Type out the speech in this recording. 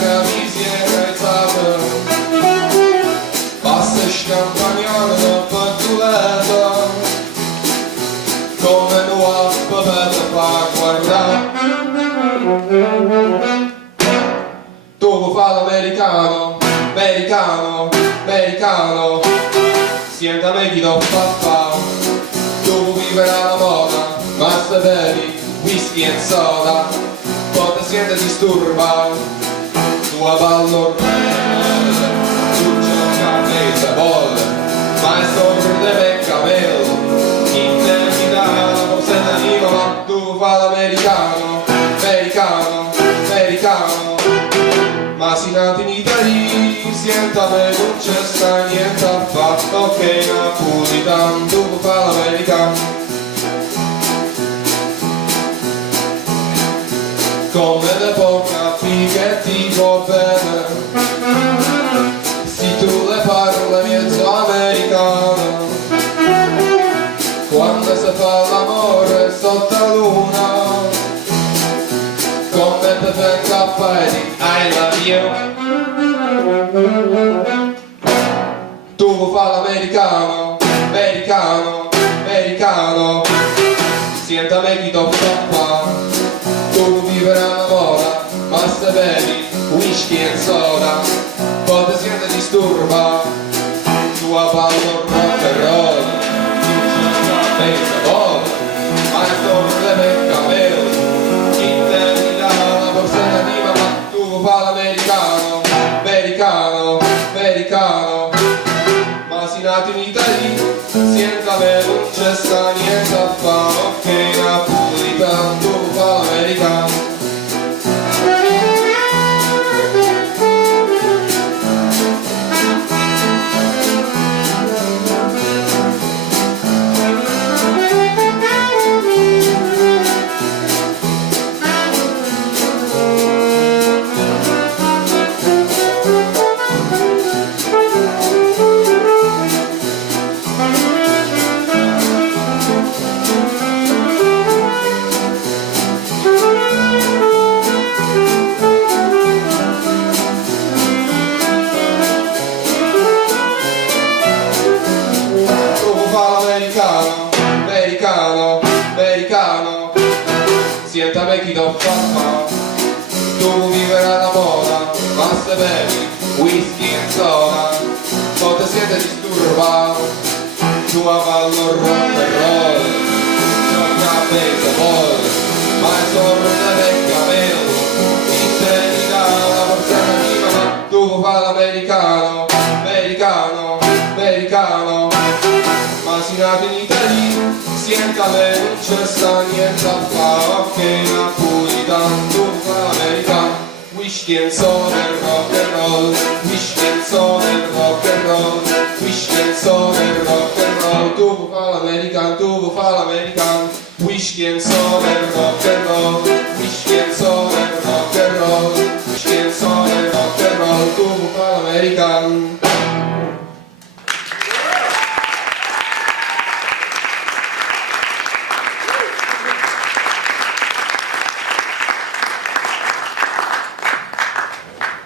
camisie cazzate, passa scampagnolo per Giulietta, come nuova per fa guardare. Tu fa l'americano, americano, americano, sienta me chi do fa. Tu viverà la moda, ma se bevi whisky e soda, poi ti senti disturba, tu a ballo tu gioca a mezza bolla, ma è sopra di me capello, in te mi dà la borsetta d'anima, ma tu fa l'americano, americano, americano. Ma si nati in Italia, sienta me non c'è sta niente a fa, ok napolitano, tu fa l'americano. Come le poca che ti va bene, se tu le parli mezzo americana, quando si fa l'amore sotto la luna, come te fai cappelli, I love you. Tu fa l'americano, americano, americano, sienta me chi do fa. Tu viverà la moda, ma se bevi whisky e soda, poi ti senti disturba, tu a ballo rock and roll, tu gioca a baseball, ma è sopra le capelli, in te mi dà la borsetta d'anima, ma tu fa l'americano, americano, americano, ma si nati in Italia, sienta me non c'è sta niente a fa, ok napolitano, tu fa l'americano. Americano, americano, americano, sienta me chi do fa. Tu viverai la moda, ma se bevi whisky e soda, poi ti siete disturba, tu a ballo rock and roll, gioca a baseball, ma è sopra te capello, in te mi dà la borsetta d'anima, ma tu fa l'americano, americano, americano. Ma si nati in Italia, sienta me non c'è sta niente a fa, ok napolitano, tu fa l'americano, whisky and soda e rock and roll, whisky and soda e rock and roll, whisky and soda e rock and roll, tu fa l'americano, tu fa l'americano, whisky and soda e rock and roll, whisky and soda e rock and roll.